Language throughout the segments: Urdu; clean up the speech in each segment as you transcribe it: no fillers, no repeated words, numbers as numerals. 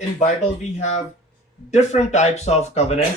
In Bible we have different types of covenant.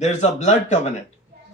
There is a blood covenant.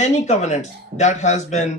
many covenants that has been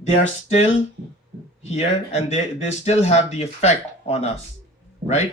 they are still here and they still have the effect on us, right?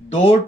2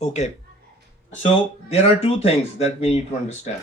Okay, so there are two things that we need to understand.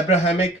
Abrahamic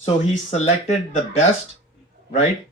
so he selected the best, right?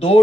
2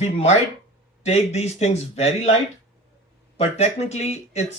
we might take these things very light, but technically it's,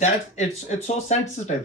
That it's so sensitive.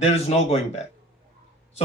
there is no going back. So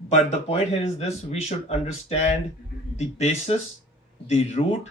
But the point here is this: we should understand the basis, the root,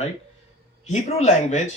right? Hebrew language,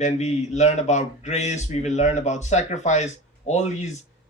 when we learn about grace, we will learn about sacrifice, all these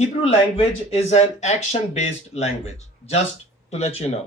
Hebrew language is an action-based language. Just to let you know.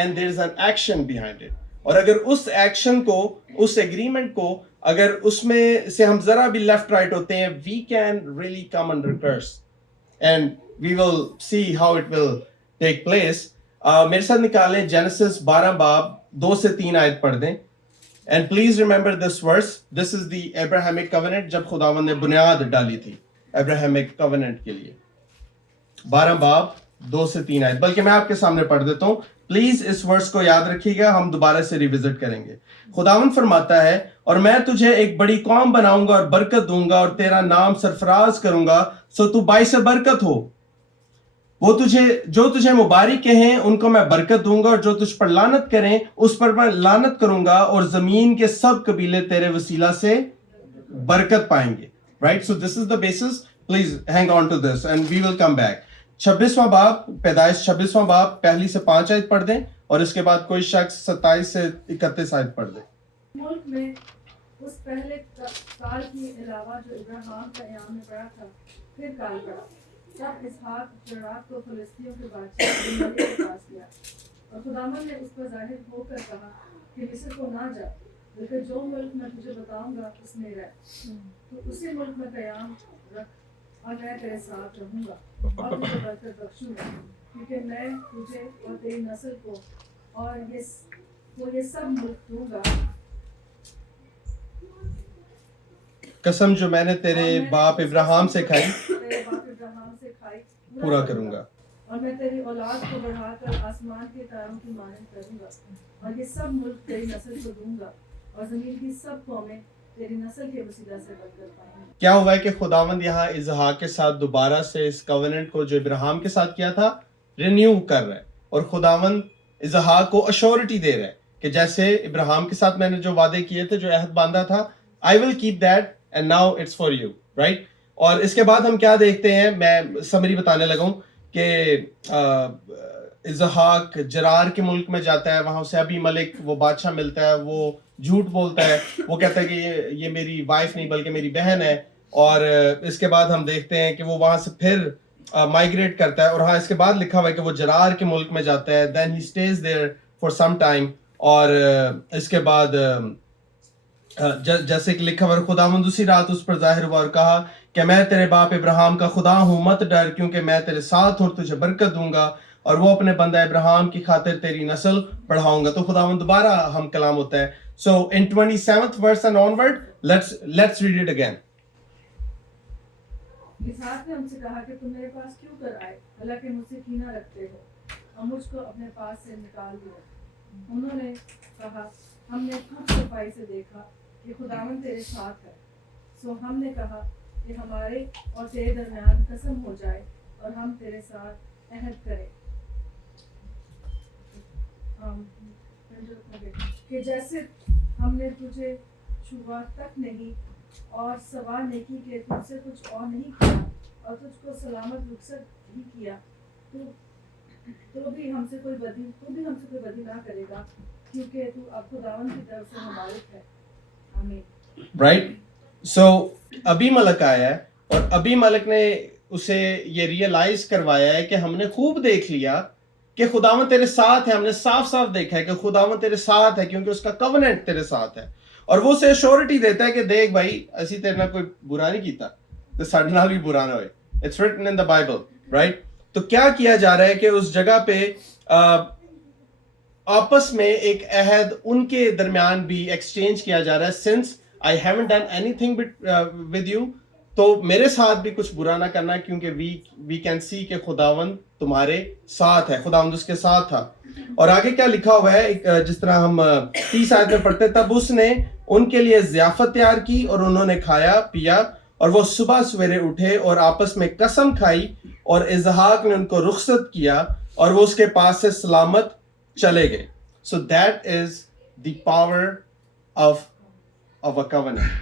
and there is an action behind it. اور اگر اس ایکشن کو, اس ایگریمنٹ کو اگر اس میں سے ہم ذرا بھی لیفٹ رائٹ ہوتے ہیں, we can really come under curse and we will see how it will take place. میرے ساتھ نکالیں جینیسس 12 باب 2 سے 3 آیت پڑھ دیں. And please remember this verse, this is the Abrahamic covenant, جب خداوند نے بنیاد ڈالی تھی ابراہیمک کووننٹ کے لیے. 12 باب 2 سے 3 آیت, بلکہ میں آپ کے سامنے پڑھ دیتا ہوں. پلیز اس ورس کو یاد رکھیے گا, ہم دوبارہ سے ریوزٹ کریں گے. خداوند فرماتا ہے, اور میں تجھے ایک بڑی قوم بناؤں گا اور برکت دوں گا اور تیرا نام سرفراز کروں گا, سو تو باعث برکت ہو. وہ جو تجھے مبارک کہیں ان کو میں برکت دوں گا, اور جو تجھ پر لعنت کریں اس پر میں لعنت کروں گا, اور زمین کے سب قبیلے تیرے وسیلہ سے برکت پائیں گے. Right, so this is the basis. Please hang on to this and we will come back. 26واں باب, پیدائش 26واں باب 1 سے 5 آیت پڑھ دیں, اور اس کے بعد کوئی شخص 27 سے 31 آیت پڑھ دیں. ملک میں اس پہلے کال کے علاوہ جو ابراہیم کا ایام میں پڑا تھا, پھر کال پڑا. تب اسحاق جرات کو فلسطینیوں کے بادشاہ ابراہیم کے پاس گیا, اور خداوند نے اس پر ظاہر ہو کر کہا کہ مصر کو نہ جا, بلکہ جو ملک میں تجھے بتاؤں گا اس میں رہ. تو اسی ملک میں قیام رکھ, اور میں تیرے ساتھ رہوں گا اور تجھے برکت بخشوں گا, کیونکہ میں تجھے اور تیری نسل کو اور یہ سب ملک دوں گا قسم جو میں نے تیرے باپ ابراہیم سے کھائی پورا کروں گا, اور میں تیری اولاد کو بڑھا کر آسمان کے تاروں کی مانند کروں گا, اور یہ سب ملک تیری نسل کو دوں گا, اور زمین کی سب قومیں تیری نسل کے وسیلہ سے برکت پائیں گی. کیا ہوا ہے کہ خداوند یہاں اسحاق کے ساتھ دوبارہ سے اس کووننٹ کو جو ابراہیم کے ساتھ کیا تھا رینیو کر رہا ہے, اور خداوند اسحاق کو اشورٹی دے رہا ہے کہ جیسے ابراہیم کے ساتھ میں نے جو وعدے کیے تھے, جو عہد باندھا تھا, I will keep that and now it's for you, right? اور اس کے بعد ہم کیا دیکھتے ہیں, میں سمری بتانے لگا ہوں کہ اسحاق جرار کے ملک میں جاتا ہے, وہاں اسے ابی ملک وہ بادشاہ ملتا ہے, وہ جھوٹ بولتا ہے, وہ کہتا ہے کہ یہ میری وائف نہیں بلکہ میری بہن ہے. اور اس کے بعد ہم دیکھتے ہیں کہ وہ وہاں سے پھر مائگریٹ کرتا ہے, اور ہاں اس کے بعد لکھا ہوا ہے کہ وہ جرار کے ملک میں جاتا ہے, then he stays there for some time. اور اس کے بعد جیسے کہ لکھا ہوا ہے, خداوند اسی رات اس پر ظاہر ہوا اور کہا کہ میں تیرے باپ ابراہیم کا خدا ہوں, مت ڈر, کیونکہ میں تیرے ساتھ ہوں اور تجھے برکت دوں گا, اور وہ اپنے بندہ ابراہیم کی خاطر تیری نسل بڑھاؤں گا. تو خداوند دوبارہ ہم کلام ہوتا ہے. So in 27th verse and onward, let's read it again. اسحاق نے ہم سے کہا کہ تم میرے پاس کیوں کر آئے, حالانکہ مجھ سے کینہ رکھتے ہو, اور مجھ کو اپنے پاس سے نکال دیا. انہوں نے کہا, ہم نے خوب صفائی سے دیکھا کہ خداوند تیرے ساتھ ہے. سو ہم نے کہا کہ ہمارے اور تیرے درمیان قسم ہو جائے, اور ہم تیرے ساتھ عہد کریں کہ جیسے ہم نے تجھے چھوا تک نہیں اور سوال نیکی کے تجھ سے کچھ اور نہیں کیا, اور تجھ کو سلامت رخصت بھی کیا, تو بھی ہم سے کوئی بدی نہ کرے گا, کیونکہ تو اب خداوند کی طرف سے مبارک ہے. آمین. Right? So ابی ملک آیا ہے, اور ابی ملک نے اسے یہ ریئلائز کروایا ہے کہ ہم نے خوب دیکھ لیا کہ خداوند تیرے ساتھ ہے. ہم نے صاف صاف دیکھا ہے کہ خداوند تیرے ساتھ ہے, کیونکہ اس کا کووننٹ تیرے ساتھ ہے. اور وہ اسے ایشورٹی دیتا ہے کہ دیکھ بھائی, اسی تیرے نال کوئی برا نہیں کیتا تو ساڈے نال بھی برا نہ ہوئے. It's written in the Bible, right? تو کیا کیا جا رہا ہے کہ اس جگہ پہ آپس میں ایک عہد ان کے درمیان بھی ایکسچینج کیا جا رہا ہے. Since I haven't done anything with you, تو میرے ساتھ بھی کچھ برا نہ کرنا, کیونکہ we can see کہ خداوند تمہارے ساتھ ہے. خداوند اس کے ساتھ تھا. اور آگے کیا لکھا ہوا ہے, جس طرح ہم 30 آیت میں پڑھتے, تب اس نے ان کے لیے ضیافت تیار کی اور انہوں نے کھایا پیا, اور وہ صبح سویرے اٹھے اور آپس میں قسم کھائی, اور اسحاق نے ان کو رخصت کیا اور وہ اس کے پاس سے سلامت چلے گئے. So that is the power of a covenant,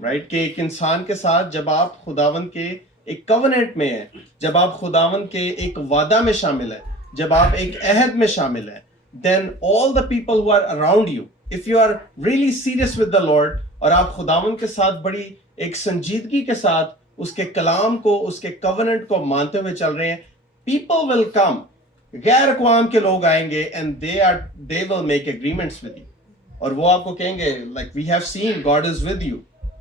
right? کہ ایک انسان کے ساتھ جب آپ خداوند کے ایک کووننٹ میں ہیں, جب آپ خداوند کے ایک وعدہ میں شامل ہیں, جب آپ ایک عہد میں شامل ہیں, then all the people who are around you, if you are really serious with the Lord, اور آپ خداوند کے ساتھ بڑی ایک سنجیدگی کے ساتھ اس کے کلام کو, اس کے کووننٹ کو مانتے ہوئے چل رہے ہیں, people will come, غیر اقوام کے لوگ آئیں گے, and they will make agreements with you. اور وہ آپ کو کہیں گے like we have seen God is with you.